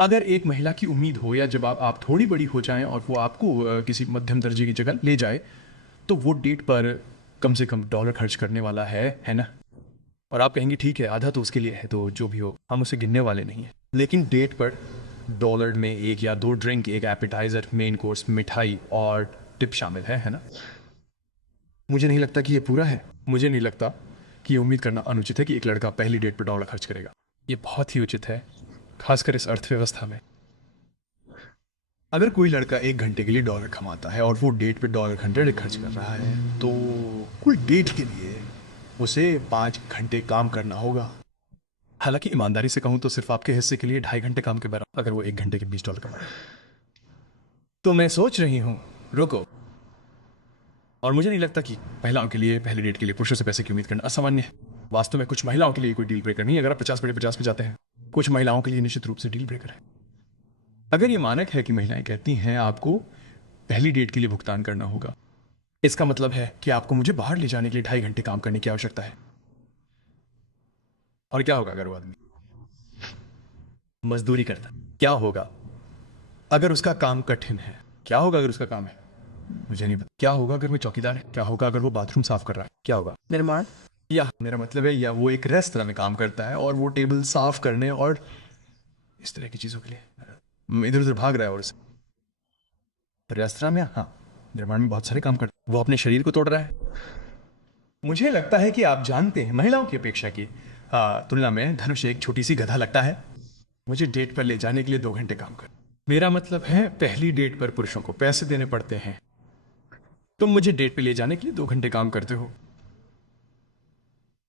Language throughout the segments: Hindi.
अगर एक महिला की उम्मीद हो या जब आप थोड़ी बड़ी हो जाएं और वो आपको किसी मध्यम दर्जे की जगह ले जाए, तो वो डेट पर कम से कम डॉलर खर्च करने वाला है ना? और आप कहेंगे ठीक है, आधा तो उसके लिए है, तो जो भी हो, हम उसे गिनने वाले नहीं हैं। लेकिन डेट पर डॉलर में एक या दो ड्रिंक, एक एपेटाइजर, मेन कोर्स, मिठाई और टिप शामिल है ना? मुझे नहीं लगता कि ये पूरा है। मुझे नहीं लगता कि ये उम्मीद करना अनुचित है कि एक लड़का पहली डेट पर डॉलर खर्च करेगा। ये बहुत ही उचित है, खासकर इस अर्थव्यवस्था में। अगर कोई लड़का 1 घंटे के लिए डॉलर कमाता है और वो डेट पे डॉलर 100 खर्च कर रहा है, तो कुल डेट के लिए उसे 5 घंटे काम करना होगा। हालांकि ईमानदारी से कहूं तो सिर्फ आपके हिस्से के लिए 2.5 घंटे काम के बराबर, अगर वो 1 घंटे के $20 कमाए। तो मैं सोच रही हूँ, रुको। और मुझे नहीं लगता कि महिलाओं के लिए पहली डेट के लिए पुरुषों से पैसे की उम्मीद करना असामान्य है। वास्तव में कुछ महिलाओं के लिए कोई डील ब्रेकर नहीं है अगर आप 50 पे जाते हैं। कुछ महिलाओं के लिए निश्चित रूप से डील ब्रेकर है। अगर ये मानक है कि महिलाएं कहती हैं आपको पहली डेट के लिए भुगतान करना होगा, इसका मतलब है कि आपको मुझे बाहर ले जाने के लिए 2.5 घंटे काम करने की आवश्यकता है। और क्या होगा अगर वो आदमी मजदूरी करता? क्या होगा अगर उसका काम कठिन है? क्या होगा अगर उसका काम है? मुझे नहीं पता। क्या होगा अगर वो चौकीदार है? क्या होगा अगर वो बाथरूम साफ कर रहा है? क्या होगा? निर्माण। या मेरा मतलब है, या वो एक रेस्तरां में काम करता है और वो टेबल साफ करने और इस तरह की चीजों के लिए इधर उधर भाग रहा है। और रेस्तरां में, हाँ, निर्माण में बहुत सारे काम करता है। वो अपने शरीर को तोड़ रहा है। मुझे लगता है कि आप जानते हैं, महिलाओं की अपेक्षा की तुलना में धनुष एक छोटी सी गधा लगता है। मुझे डेट पर ले जाने के लिए 2 घंटे काम कर। मेरा मतलब है, पहली डेट पर पुरुषों को पैसे देने पड़ते हैं। तुम मुझे डेट पे ले जाने के लिए 2 घंटे काम करते हो।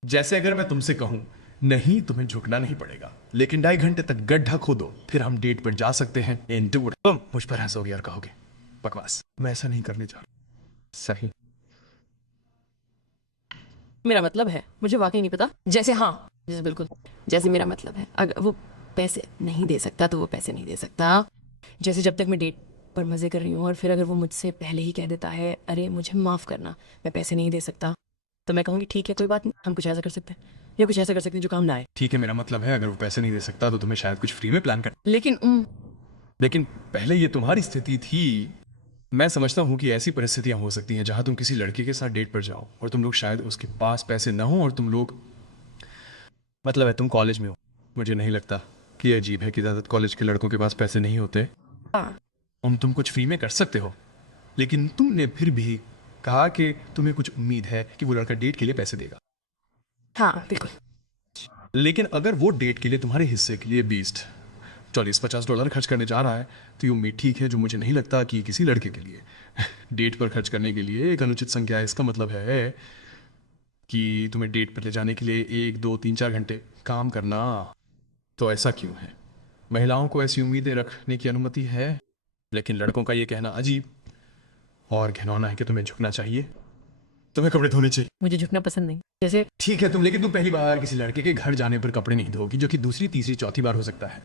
जैसे अगर मैं तुमसे कहूं, नहीं तुम्हें झुकना नहीं पड़ेगा, लेकिन 2.5 घंटे तक गड्ढा खोदो, फिर हम डेट पर जा सकते हैं। तुम मुझ पर हंसोगे और कहोगे बकवास। मैं ऐसा नहीं करने जा रहा। सही। मेरा मतलब है, मुझे वाकई नहीं पता। जैसे हाँ, जैसे बिल्कुल, जैसे मेरा मतलब है, अगर वो पैसे नहीं दे सकता तो वो पैसे नहीं दे सकता। जैसे जब तक मैं डेट पर मज़े कर रही हूँ और फिर अगर वो मुझसे पहले ही कह देता है अरे मुझे माफ़ करना, मैं पैसे नहीं दे सकता, तो मैं कहूँगी ठीक है, कोई बात नहीं, हम कुछ ऐसा कर सकते हैं या कुछ ऐसा कर सकते हैं जो काम ना आए। ठीक है, मेरा मतलब है, अगर वो पैसे नहीं दे सकता तो तुम्हें शायद कुछ फ्री में प्लान कर। लेकिन लेकिन पहले ये तुम्हारी स्थिति थी। मैं समझता हूँ कि ऐसी परिस्थितियां हो सकती हैं जहां तुम किसी लड़के के साथ डेट पर जाओ और तुम लोग शायद उसके पास पैसे ना हो और तुम लोग, मतलब है, तुम कॉलेज में हो। मुझे नहीं लगता कि ये अजीब है कि ज़्यादातर कॉलेज के लड़कों के पास पैसे नहीं होते। हाँ, तुम कुछ फ्री में कर सकते हो, लेकिन तुमने फिर भी कहा कि तुम्हें कुछ उम्मीद है कि वो लड़का डेट के लिए पैसे देगा। हाँ बिल्कुल। लेकिन अगर वो डेट के लिए तुम्हारे हिस्से के लिए 20, 40, 50 डॉलर खर्च करने जा रहा है, तो ये उम्मीद ठीक है, जो मुझे नहीं लगता कि किसी लड़के के लिए डेट पर खर्च करने के लिए एक अनुचित संख्या है। इसका मतलब है कि तुम्हें डेट पर ले जाने के लिए 1, 2, 3, 4 घंटे काम करना। तो ऐसा क्यों है? महिलाओं को ऐसी उम्मीदें रखने की अनुमति है, लेकिन लड़कों का ये कहना अजीब और घिनौना है कि तुम्हें झुकना चाहिए, तुम्हें कपड़े धोने चाहिए। मुझे झुकना पसंद नहीं। जैसे ठीक है लेकिन तुम पहली बार किसी लड़के के घर जाने पर कपड़े नहीं धोगी, जो कि दूसरी, तीसरी, चौथी बार हो सकता है।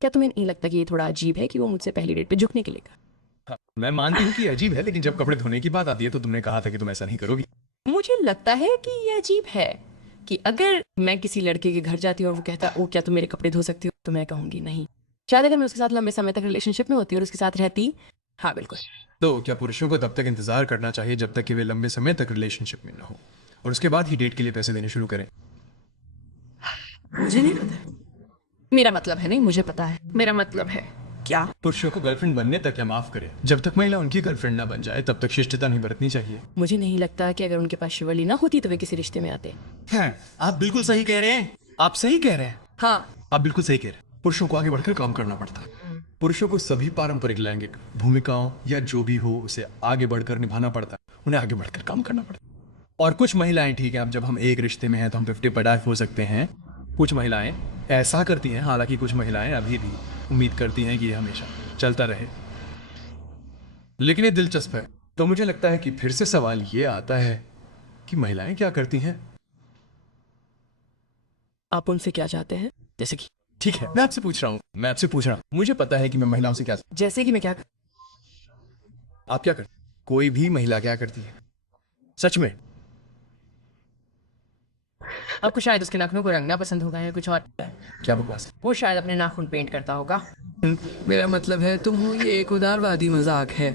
क्या तुम्हें नहीं लगता कि ये थोड़ा अजीब है कि वो मुझसे पहली डेट पे झुकने के लिए कहा? हाँ, मैं मानती हूँ कि ये अजीब है, लेकिन जब कपड़े धोने की बात आती है तो तुमने कहा था कि तुम ऐसा नहीं करोगी। मुझे लगता है कि ये अजीब है कि अगर मैं किसी लड़के के घर जाती हूँ और वो कहता ओ क्या तुम मेरे कपड़े धो सकती हो, तो मैं कहूँगी नहीं। शायद अगर मैं उसके साथ लंबे समय तक रिलेशनशिप में होती और उसके साथ रहती, हाँ बिल्कुल। तो क्या पुरुषों को तब तक इंतजार करना चाहिए जब तक कि वे लंबे समय तक रिलेशनशिप में न हो, और उसके बाद ही डेट के लिए पैसे देने शुरू करें? मुझे नहीं पता। मेरा मतलब है नहीं, मुझे पता है। मेरा मतलब है क्या? पुरुषों को गर्लफ्रेंड बनने तक या माफ करें, जब तक महिला उनकी गर्लफ्रेंड ना बन जाए तब तक शिष्टता नहीं बरतनी चाहिए। मुझे नहीं लगता कि अगर उनके पास शिवली ना होती तो वे किसी रिश्ते में आते। हैं, आप बिल्कुल सही कह रहे हैं। आप सही कह रहे हैं। हाँ, आप बिल्कुल सही कह रहे हैं। पुरुषों को आगे बढ़कर काम करना पड़ता है। पुरुषों को सभी पारंपरिक लैंगिक भूमिकाओं या जो भी हो उसे आगे बढ़कर निभाना पड़ता है। उन्हें आगे बढ़कर काम करना पड़ता है। और कुछ महिलाएं, ठीक है, अब जब हम एक रिश्ते में हैं तो हम 50 पर हो सकते हैं। कुछ महिलाएं ऐसा करती हैं, हालांकि कुछ महिलाएं अभी भी उम्मीद करती हैं कि ये हमेशा चलता रहे। लेकिन ये दिलचस्प है। तो मुझे लगता है कि फिर से सवाल ये आता है कि महिलाएं क्या करती हैं। आप उनसे क्या चाहते हैं? जैसे कि ठीक है, मैं आपसे पूछ रहा हूँ, मुझे पता है कि मैं महिलाओं से क्या, जैसे कि मैं क्या आप क्या करते, कोई भी महिला क्या करती है सच में? आपको शायद उसके नाखूनों को रंगना पसंद होगा या कुछ और। क्या बकवास। वो शायद अपने नाखून पेंट करता होगा। मेरा मतलब है तुम हो, ये एक उदारवादी मजाक है।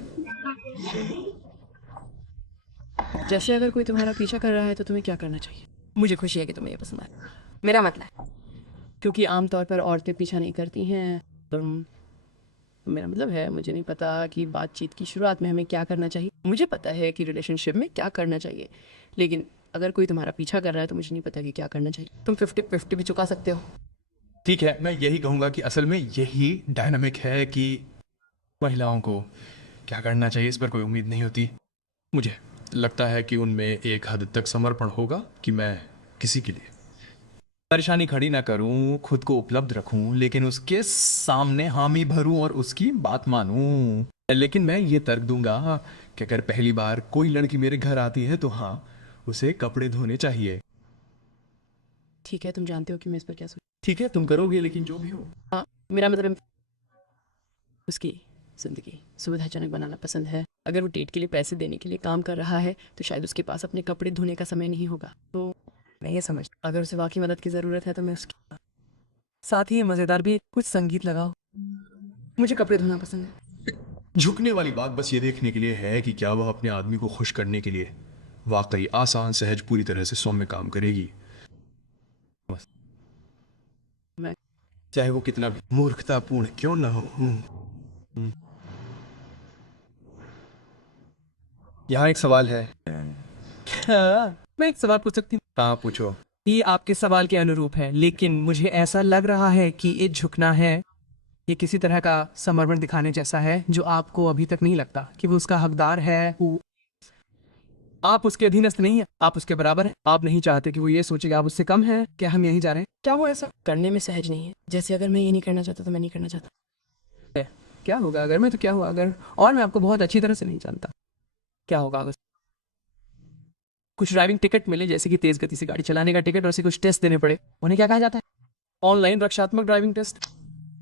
जैसे अगर कोई तुम्हारा पीछा कर रहा है तो तुम्हें क्या करना चाहिए? मुझे खुशी है कि तुम्हें ये पसंद आया। मेरा मतलब है क्योंकि आमतौर पर औरतें पीछा नहीं करती हैं। मेरा मतलब है मुझे नहीं पता कि बातचीत की शुरुआत में हमें क्या करना चाहिए। मुझे पता है कि रिलेशनशिप में क्या करना चाहिए, लेकिन अगर कोई तुम्हारा पीछा कर रहा है तो मुझे नहीं पता कि क्या करना चाहिए। तुम 50-50 भी चुका सकते हो। ठीक है, मैं यही कहूँगा कि असल में यही डायनामिक है कि महिलाओं को क्या करना चाहिए इस पर कोई उम्मीद नहीं होती। मुझे लगता है कि उनमें एक हद तक समर्पण होगा कि मैं किसी के लिए परेशानी खड़ी ना करूं, खुद को उपलब्ध रखूं, लेकिन उसके सामने हामी भरूं और उसकी बात मानूं। लेकिन मैं ये तर्क दूंगा कि अगर पहली बार कोई लड़की मेरे घर आती है तो हाँ, उसे कपड़े धोने चाहिए। ठीक है, तुम जानते हो कि मैं इस पर क्या सोच। ठीक है, तुम करोगे, लेकिन जो भी हो। हाँ, मेरा मतलब उसकी जिंदगी सुविधाजनक बनाना पसंद है। अगर वो डेट के लिए पैसे देने के लिए काम कर रहा है तो शायद उसके पास अपने कपड़े धोने का समय नहीं होगा। तो मैं ये समझ, अगर उसे वाकई मदद की ज़रूरत है तो मैं उसकी साथ ही ये मजेदार भी, कुछ संगीत लगाओ। मुझे कपड़े धोना पसंद है। झुकने वाली बात बस ये देखने के लिए है कि क्या वह अपने आदमी को खुश करने के लिए वाकई आसान, सहज, पूरी तरह से सौम्य काम करेगी, बस। मैं चाहे वो कितना भी मूर्खतापूर्ण क्यों ना हो। यहाँ एक सवाल है। हाँ, मैं एक सवाल पूछ सकती हूँ? हाँ, पूछो। ये आपके सवाल के अनुरूप है, लेकिन मुझे ऐसा लग रहा है कि ये झुकना है, ये किसी तरह का समर्पण दिखाने जैसा है जो आपको अभी तक नहीं लगता कि वो उसका हकदार है। आप उसके अधीनस्थ नहीं है, आप उसके बराबर हैं। आप नहीं चाहते कि वो ये सोचे कि आप उससे कम है। क्या हम यहीं जा रहे हैं? क्या वो ऐसा करने में सहज नहीं है। जैसे अगर मैं ये नहीं करना चाहता तो मैं नहीं करना चाहता। है? क्या होगा अगर मैं, तो क्या हुआ अगर, और मैं आपको बहुत अच्छी तरह से नहीं जानता। क्या होगा अगर कुछ ड्राइविंग टिकट मिले, जैसे कि तेज गति से गाड़ी चलाने का टिकट, और उसे कुछ टेस्ट देने पड़े। उन्हें क्या कहा जाता है? ऑनलाइन रक्षात्मक ड्राइविंग टेस्ट।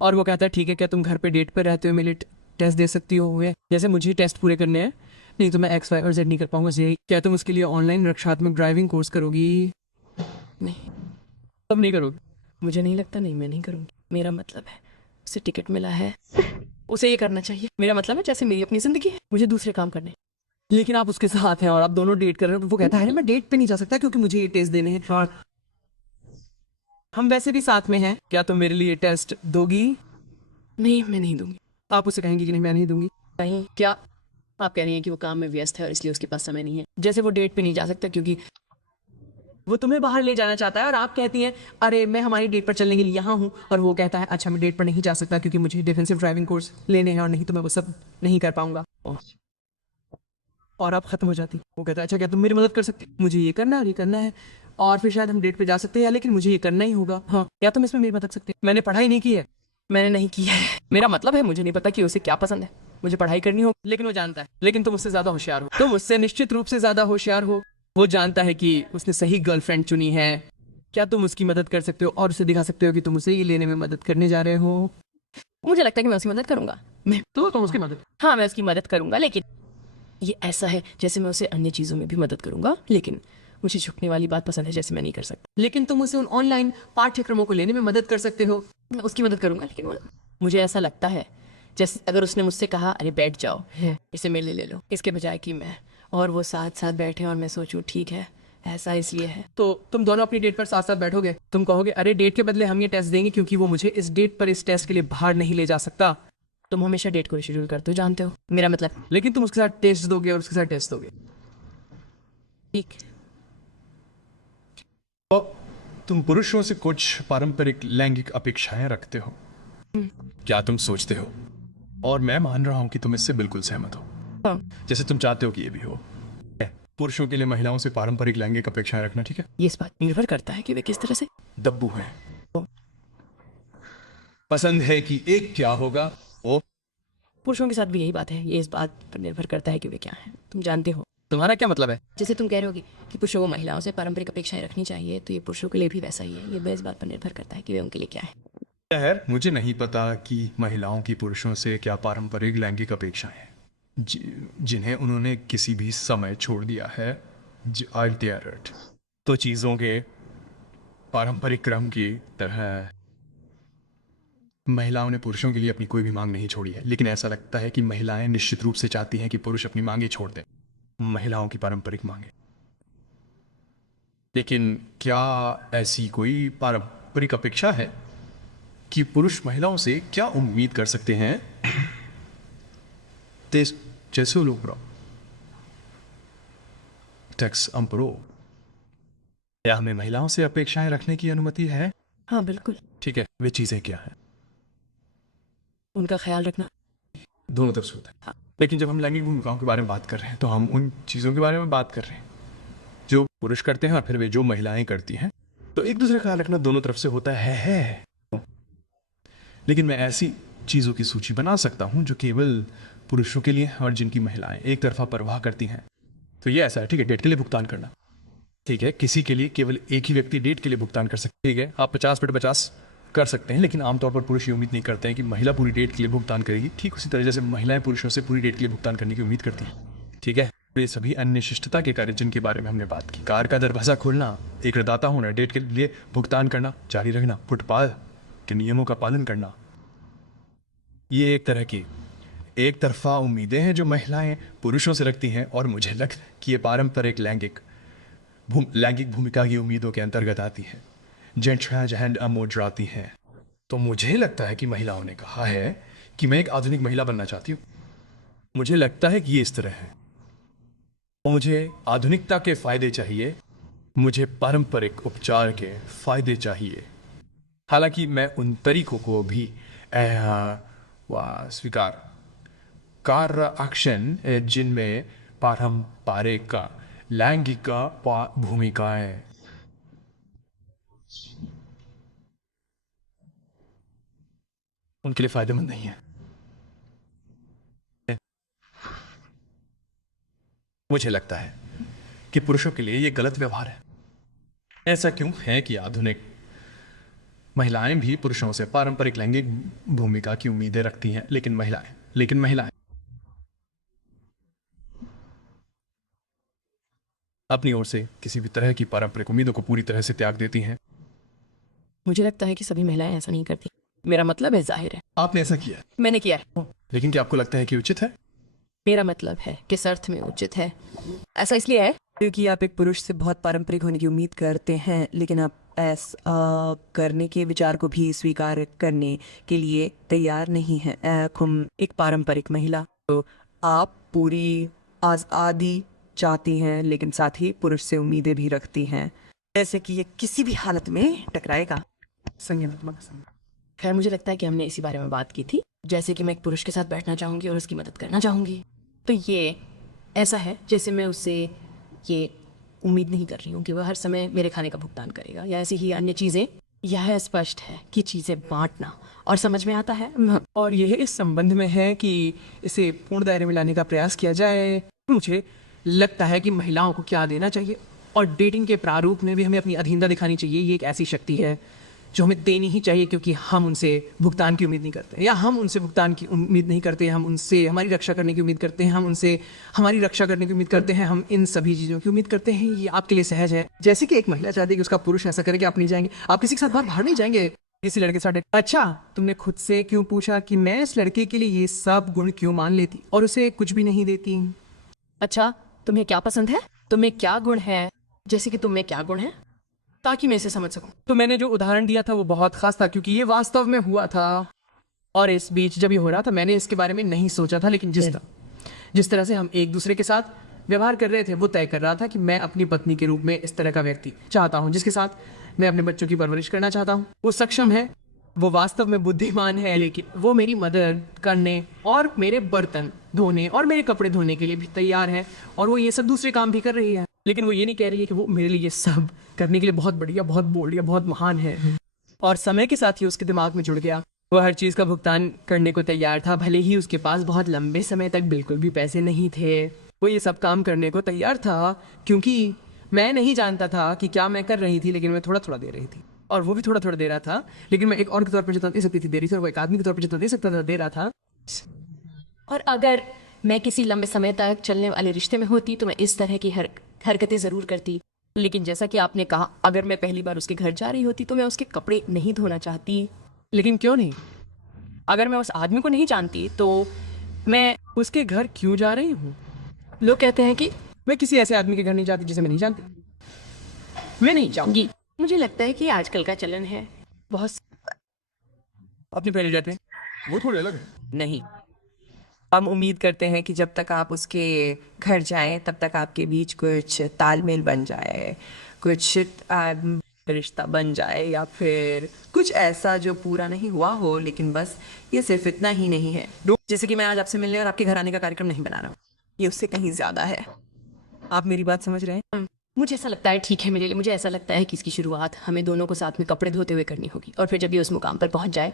और वो कहता है ठीक है, क्या तुम घर पे डेट पर रहते हो मेरे टेस्ट दे सकती हो? हुए जैसे मुझे टेस्ट पूरे करने हैं, नहीं तो मैं एक्स वाई और जेड नहीं कर पाऊंगा। यही क्या तुम उसके लिए ऑनलाइन रक्षात्मक ड्राइविंग कोर्स करोगी? नहीं, तब नहीं करोगी? मुझे नहीं लगता। नहीं, मैं नहीं करूँगी। मेरा मतलब है उसे टिकट मिला है, उसे ये करना चाहिए। मेरा मतलब है जैसे मेरी अपनी जिंदगी है, मुझे दूसरे काम करने। लेकिन आप उसके साथ हैं और आप दोनों डेट कर रहे हो। वो कहता है मैं डेट पे नहीं जा सकता क्योंकि मुझे ये टेस्ट देने हैं, और हम वैसे भी साथ में हैं। क्या तुम मेरे लिए टेस्ट दोगी? नहीं, मैं नहीं दूंगी। आप उसे कहेंगी कि नहीं मैं नहीं दूंगी? नहीं, क्या आप कह रही हैं कि वो काम में व्यस्त है और इसलिए उसके पास समय नहीं है? जैसे वो डेट पे नहीं जा सकता क्योंकि वो तुम्हें बाहर ले जाना चाहता है और आप कहती हैं अरे मैं हमारी डेट पर चलने के लिए यहाँ हूँ, और वो कहता है अच्छा मैं डेट पर नहीं जा सकता क्योंकि मुझे डिफेंसिव ड्राइविंग कोर्स लेने हैं और नहीं तो मैं वो सब नहीं कर पाऊंगा। और आप खत्म हो जाती। वो कहता है अच्छा क्या तुम मेरी मदद कर सकती, मुझे ये करना है और ये करना है, और फिर शायद हम डेट पे जा सकते हैं, लेकिन मुझे ये करना ही होगा। हाँ, क्या तुम इसमें मेरी मदद सकते? मैंने पढ़ाई नहीं की है। मैंने नहीं किया है। मेरा मतलब है मुझे नहीं पता कि उसे क्या पसंद है। मुझे पढ़ाई करनी हो, लेकिन वो जानता है। लेकिन तुम उससे ज्यादा होशियार हो, तुम उससे निश्चित रूप से ज्यादा होशियार हो। वो जानता है कि उसने सही गर्लफ्रेंड चुनी है। क्या तुम उसकी मदद कर सकते हो और उसे दिखा सकते हो कि तुम उसे ये लेने में मदद करने जा रहे हो? मुझे लगता है कि मैं उसकी मदद करूंगा। तो तुम उसकी मदद, हाँ, मैं उसकी मदद करूंगा, लेकिन ये ऐसा है जैसे मैं उसे अन्य चीज़ों में भी मदद करूंगा। लेकिन मुझे झुकने वाली बात पसंद है, जैसे मैं नहीं कर सकता। लेकिन तुम उसे उन ऑनलाइन पाठ्यक्रमों को लेने में मदद कर सकते हो। मैं उसकी मदद करूंगा, लेकिन मुझे ऐसा लगता है जैसे अगर उसने मुझसे कहा अरे बैठ जाओ, इसे मेरे लिए ले लो, इसके बजाय कि मैं और वो साथ साथ बैठे और मैं सोचूं ठीक है ऐसा इसलिए है। तो तुम दोनों अपनी डेट पर साथ साथ बैठोगे। तुम कहोगे अरे डेट के बदले हम ये टेस्ट देंगे क्योंकि वो मुझे इस डेट पर इस टेस्ट के लिए बाहर नहीं ले जा सकता। तुम हमेशा डेट को शेड्यूल करते हो, जानते हो मेरा मतलब। लेकिन तुम उसके साथ टेस्ट दोगे और उसके साथ टेस्ट दोगे। ठीक, तो तुम पुरुषों से कुछ पारंपरिक लैंगिक अपेक्षाएं रखते हो, क्या तुम सोचते हो, और मैं मान रहा हूं कि तुम इससे बिल्कुल सहमत हो, हाँ, जैसे तुम चाहते हो कि ये भी हो। पुरुषों के लिए महिलाओं से पारंपरिक लैंगिक अपेक्षाएं रखना ठीक है। ये इस बात निर्भर करता है कि वे किस तरह से दब्बू हैं। पसंद है कि एक क्या होगा वो। पुरुषों के साथ भी यही बात है। ये इस बात पर निर्भर करता है कि वे क्या हैं, तुम जानते हो। तुम्हारा क्या मतलब है? जैसे तुम कह रहे होगे कि पुरुषों को महिलाओं से पारंपरिक अपेक्षाएं रखनी चाहिए, तो ये पुरुषों के लिए भी वैसा ही है। ये इस बात पर निर्भर करता है कि वे उनके लिए क्या है। खैर, मुझे नहीं पता कि महिलाओं की पुरुषों से क्या पारंपरिक लैंगिक अपेक्षाएं हैं जिन्हें उन्होंने किसी भी समय छोड़ दिया है। तो चीज़ों के पारंपरिक क्रम की तरह महिलाओं ने पुरुषों के लिए अपनी कोई भी मांग नहीं छोड़ी है, लेकिन ऐसा लगता है कि महिलाएं निश्चित रूप से चाहती हैं कि पुरुष अपनी मांगे छोड़ दें, महिलाओं की पारंपरिक मांगे। लेकिन क्या ऐसी कोई पारंपरिक अपेक्षा है कि पुरुष महिलाओं से क्या उम्मीद कर सकते हैं? जैसे लोग टैक्स अम्परो, क्या हमें महिलाओं से अपेक्षाएं रखने की अनुमति है? हाँ बिल्कुल। ठीक है, वे चीजें क्या हैं? उनका ख्याल रखना। दोनों तरफ से होता है। हाँ। लेकिन जब हम लैंगिक भूमिकाओं के बारे में बात कर रहे हैं तो हम उन चीज़ों के बारे में बात कर रहे हैं जो पुरुष करते हैं और फिर वे जो महिलाएं करती हैं। तो एक दूसरे का ख्याल रखना दोनों तरफ से होता है। लेकिन मैं ऐसी चीज़ों की सूची बना सकता हूं जो केवल पुरुषों के लिए और जिनकी महिलाएं एक तरफा परवाह करती हैं। तो ये ऐसा है, ठीक है, डेट के लिए भुगतान करना, ठीक है, किसी के लिए केवल एक ही व्यक्ति डेट के लिए भुगतान कर सकते हैं, ठीक है, आप 50/50 कर सकते हैं, लेकिन आमतौर पर पुरुष ये उम्मीद नहीं करते हैं कि महिला पूरी डेट के लिए भुगतान करेगी। ठीक उसी तरह जैसे महिलाएं पुरुषों से पूरी डेट के लिए भुगतान करने की उम्मीद करती हैं, ठीक है। ये सभी अन्य शिष्टता के कार्य जिनके बारे में हमने बात की, कार का दरवाजा खोलना, एक ऋणदाता होना, डेट के लिए भुगतान करना जारी रखना, फुटपाथ के नियमों का पालन करना, ये एक तरह की एक तरफा उम्मीदें हैं जो महिलाएं पुरुषों से रखती हैं। और मुझे लगता है कि ये पारंपरिक लैंगिक भूमिका की उम्मीदों के अंतर्गत आती है, आती है। तो मुझे लगता है कि महिलाओं ने कहा है कि मैं एक आधुनिक महिला बनना चाहती हूँ। मुझे लगता है कि ये इस तरह है, मुझे आधुनिकता के फायदे चाहिए, मुझे पारंपरिक उपचार के फायदे चाहिए। हालांकि मैं उन तरीकों को भी स्वीकार कर एक्शन जिनमें पारंपरिक लैंगिक भूमिकाएं उनके लिए फायदेमंद नहीं है। मुझे लगता है कि पुरुषों के लिए यह गलत व्यवहार है। ऐसा क्यों है कि आधुनिक महिलाएं भी पुरुषों से पारंपरिक लैंगिक भूमिका की उम्मीदें रखती हैं, लेकिन महिलाएं अपनी ओर से किसी भी तरह की पारंपरिक उम्मीदों को पूरी तरह से त्याग देती हैं। मुझे लगता है कि सभी महिलाएं ऐसा नहीं करती। मेरा मतलब है, जाहिर है आपने ऐसा किया, मैंने किया है, लेकिन क्या आपको लगता है कि उचित है? मेरा मतलब है किस अर्थ में उचित है। ऐसा इसलिए है क्योंकि आप एक पुरुष से बहुत पारंपरिक होने की उम्मीद करते हैं, लेकिन आप ऐसा करने के विचार को भी स्वीकार करने के लिए तैयार नहीं हैं। तुम एक पारंपरिक महिला, तो आप पूरी आज़ादी चाहती हैं, लेकिन साथ ही पुरुष से उम्मीदें भी रखती हैं, जैसे कि ये किसी भी हालत में टकराएगा। खैर, मुझे लगता है कि हमने इसी बारे में बात की थी, जैसे कि मैं एक पुरुष के साथ बैठना चाहूंगी और उसकी मदद करना चाहूंगी। तो ये ऐसा है जैसे मैं उससे ये उम्मीद नहीं कर रही हूँ कि वह हर समय मेरे खाने का भुगतान करेगा या ऐसी ही अन्य चीज़ें। यह स्पष्ट है कि चीज़ें बांटना और समझ में आता है। और यह इस संबंध में है कि इसे पूर्ण दायरे में लाने का प्रयास किया जाए। मुझे लगता है कि महिलाओं को क्या देना चाहिए और डेटिंग के प्रारूप में भी हमें अपनी अधीनता दिखानी चाहिए। ये एक ऐसी शक्ति है जो हमें देनी ही चाहिए, क्योंकि हम उनसे भुगतान की उम्मीद नहीं करते, या हम उनसे भुगतान की उम्मीद नहीं करते, हम उनसे हमारी रक्षा करने की उम्मीद करते हैं, हम उनसे हमारी रक्षा करने की उम्मीद करते हैं, हम इन सभी चीज़ों की उम्मीद करते हैं। ये आपके लिए सहज है। जैसे कि एक महिला चाहती है कि उसका पुरुष ऐसा करे कि आप नहीं जाएंगे, आप किसी के साथ बाहर नहीं जाएंगे किसी लड़के के साथ। अच्छा, तुमने खुद से क्यों पूछा कि मैं इस लड़के के लिए ये सब गुण क्यों मान लेती और उसे कुछ भी नहीं देती? अच्छा, तुम्हें क्या पसंद है, तुम्हें क्या गुण है, जैसे कि तुम्हें क्या गुण है, ताकि मैं इसे समझ सकूं। तो मैंने जो उदाहरण दिया था वो बहुत खास था, क्योंकि ये वास्तव में हुआ था। और इस बीच जब ये हो रहा था मैंने इसके बारे में नहीं सोचा था, लेकिन जिस तरह से हम एक दूसरे के साथ व्यवहार कर रहे थे वो तय कर रहा था कि मैं अपनी पत्नी के रूप में इस तरह का व्यक्ति चाहता हूँ, जिसके साथ मैं अपने बच्चों की परवरिश करना चाहता हूँ। वो सक्षम है, वो वास्तव में बुद्धिमान है, लेकिन वो मेरी मदद करने और मेरे बर्तन धोने और मेरे कपड़े धोने के लिए भी तैयार है, और वो ये सब दूसरे काम भी कर रही है। लेकिन वो ये नहीं कह रही है कि वो मेरे लिए ये सब करने के लिए बहुत बढ़िया, बहुत बोल्ड या बहुत महान है। और समय के साथ ही उसके दिमाग में जुड़ गया, वो हर चीज़ का भुगतान करने को तैयार था, भले ही उसके पास बहुत लंबे समय तक बिल्कुल भी पैसे नहीं थे। वो ये सब काम करने को तैयार था, क्योंकि मैं नहीं जानता था कि क्या मैं कर रही थी, लेकिन मैं थोड़ा थोड़ा दे रही थी, और वो भी थोड़ा थोड़ा दे रहा था। लेकिन मैं एक और के तौर पर जितना दे सकती थी दे रही थी, और वो एक आदमी के तौर पर जितना दे सकता था दे रहा था। और अगर मैं किसी लंबे समय तक चलने वाले रिश्ते में होती तो मैं इस तरह की हरकतें ज़रूर करती, लेकिन जैसा कि आपने कहा, अगर मैं पहली बार उसके घर जा रही होती तो मैं उसके कपड़े नहीं धोना चाहती। लेकिन क्यों नहीं? अगर मैं उस आदमी को नहीं जानती तो मैं, उसके घर क्यों जा रही हूँ? लोग कहते हैं कि मैं किसी ऐसे आदमी के घर नहीं जाती जिसे मैं नहीं जानती। मैं नहीं जाऊंगी। मुझे लगता है कि आजकल का चलन है बहुत। अपने पहले जाते हैं। वो थोड़े अलग है। नहीं, हम उम्मीद करते हैं कि जब तक आप उसके घर जाएं तब तक आपके बीच कुछ तालमेल बन जाए, कुछ रिश्ता बन जाए, या फिर कुछ ऐसा जो पूरा नहीं हुआ हो, लेकिन बस ये सिर्फ इतना ही नहीं है। जैसे कि मैं आज आपसे मिलने और आपके घर आने का कार्यक्रम नहीं बना रहा हूँ, ये उससे कहीं ज़्यादा है। आप मेरी बात समझ रहे हैं? मुझे ऐसा लगता है, ठीक है मेरे लिए, मुझे ऐसा लगता है कि इसकी शुरुआत हमें दोनों को साथ में कपड़े धोते हुए करनी होगी, और फिर जब ये उस मुकाम पर पहुंच जाए